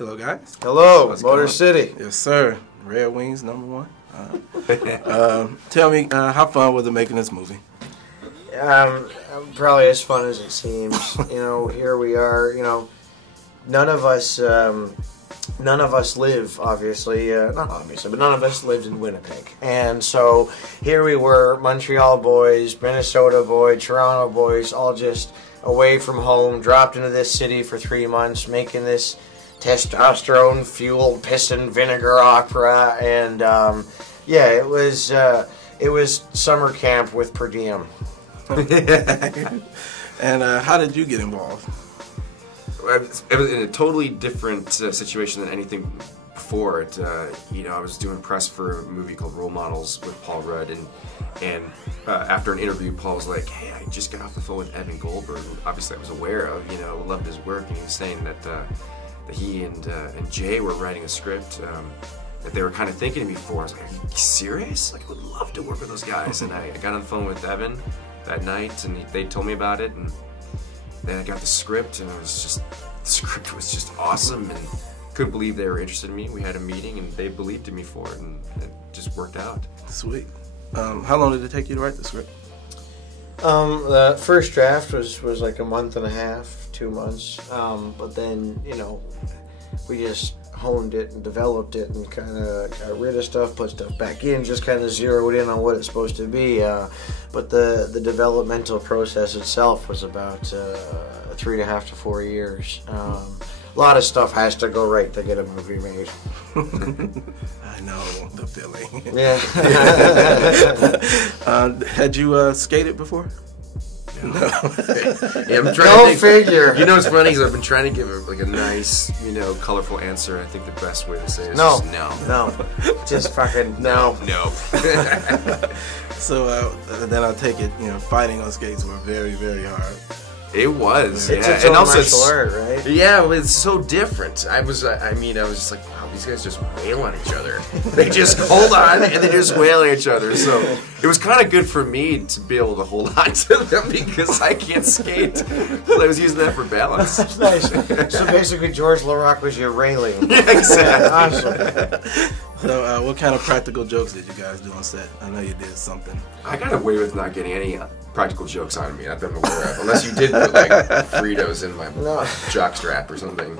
Hello, guys. Hello, What's Motor going on? City. Yes, sir. Red Wings, #1. Tell me, how fun was it making this movie? Probably as fun as it seems. Here we are. None of us live, obviously, not obviously, but none of us lived in Winnipeg. And so here we were, Montreal boys, Minnesota boys, Toronto boys, all just away from home, dropped into this city for 3 months, making this testosterone-fueled piss and vinegar opera. And it was summer camp with per diem. And how did you get involved? It was in a totally different situation than anything before it. I was doing press for a movie called Role Models with Paul Rudd, and after an interview, Paul was like, "Hey, I just got off the phone with Evan Goldberg, who obviously I was aware of, loved his work," and he was saying that he and Jay were writing a script that they were kind of thinking of me for. I was like, "Are you serious? Like, I would love to work with those guys." And I got on the phone with Evan that night, and they told me about it, and then I got the script, and the script was just awesome, and couldn't believe they were interested in me. We had a meeting, and they believed in me for it, and it just worked out. Sweet. How long did it take you to write the script? The first draft was like a month and a half, 2 months. But then, we just honed it and developed it and kind of got rid of stuff, put stuff back in, just kind of zeroed in on what it's supposed to be. But the developmental process itself was about 3.5 to 4 years. A lot of stuff has to go right to get a movie made. I know the feeling. Yeah. Had you skated before? No. Yeah, I'm trying Go to think. figure. What's funny is I've been trying to give a nice, colorful answer. I think the best way to say it is No. just no. No. Just fucking no. No. So then I take it, fighting on skates were very, very hard. It was. It's yeah. its own martial art, right? Yeah, well, it's so different. I was just like, wow, these guys just wail on each other. They just hold on and they just wail on each other. So it was kind of good for me to be able to hold on to them because I can't skate. So I was using that for balance. That's nice. So basically, George LaRock was your railing. Yeah, exactly. Awesome. So what kind of practical jokes did you guys do on set? I know you did something. I got away with not getting any practical jokes on me that I'm aware of, unless you did put like Fritos in my jockstrap or something.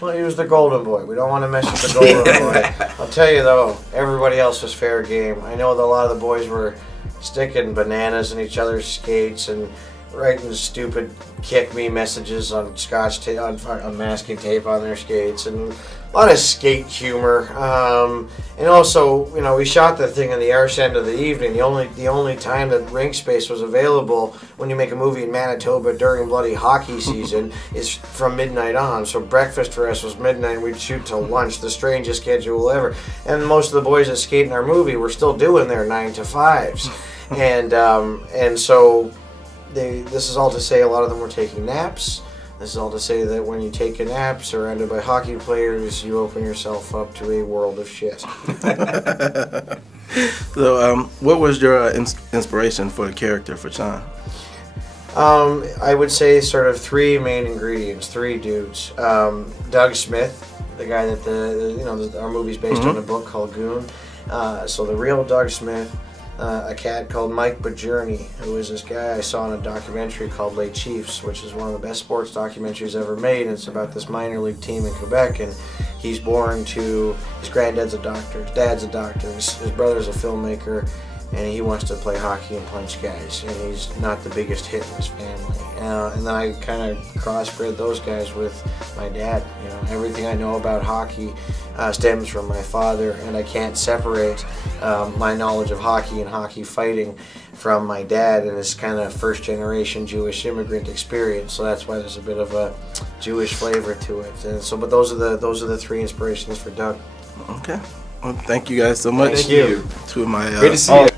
Well, he was the golden boy. We don't want to mess with the golden boy. I'll tell you though, everybody else was fair game. I know that a lot of the boys were sticking bananas in each other's skates and writing stupid kick me messages on scotch tape, on masking tape on their skates, and a lot of skate humor. And also, we shot the thing in the arse end of the evening. The only time that rink space was available when you make a movie in Manitoba during bloody hockey season is from midnight on. So breakfast for us was midnight. We'd shoot till lunch. The strangest schedule ever. And most of the boys that skate in our movie were still doing their 9 to 5s. And so this is all to say a lot of them were taking naps. This is all to say that when you take a nap surrounded by hockey players, you open yourself up to a world of shit. So, what was your inspiration for the character for Sean? I would say sort of 3 main ingredients, 3 dudes. Doug Smith, the guy that our movie's based on a book called Goon. So the real Doug Smith. A cat called Mike Bajorny, who is this guy I saw in a documentary called Les Chiefs, which is one of the best sports documentaries ever made. And it's about this minor league team in Quebec, and he's born to, his granddad's a doctor, his dad's a doctor, his brother's a filmmaker, and he wants to play hockey and punch guys, and he's not the biggest hit in his family. And then I kind of crossbred those guys with my dad. Everything I know about hockey stems from my father, and I can't separate my knowledge of hockey and hockey fighting from my dad and his kind of first-generation Jewish immigrant experience. So that's why there's a bit of a Jewish flavor to it. And so, but those are the 3 inspirations for Doug. Okay. Well, thank you guys so much. Thank you. 2 of my Great to see you.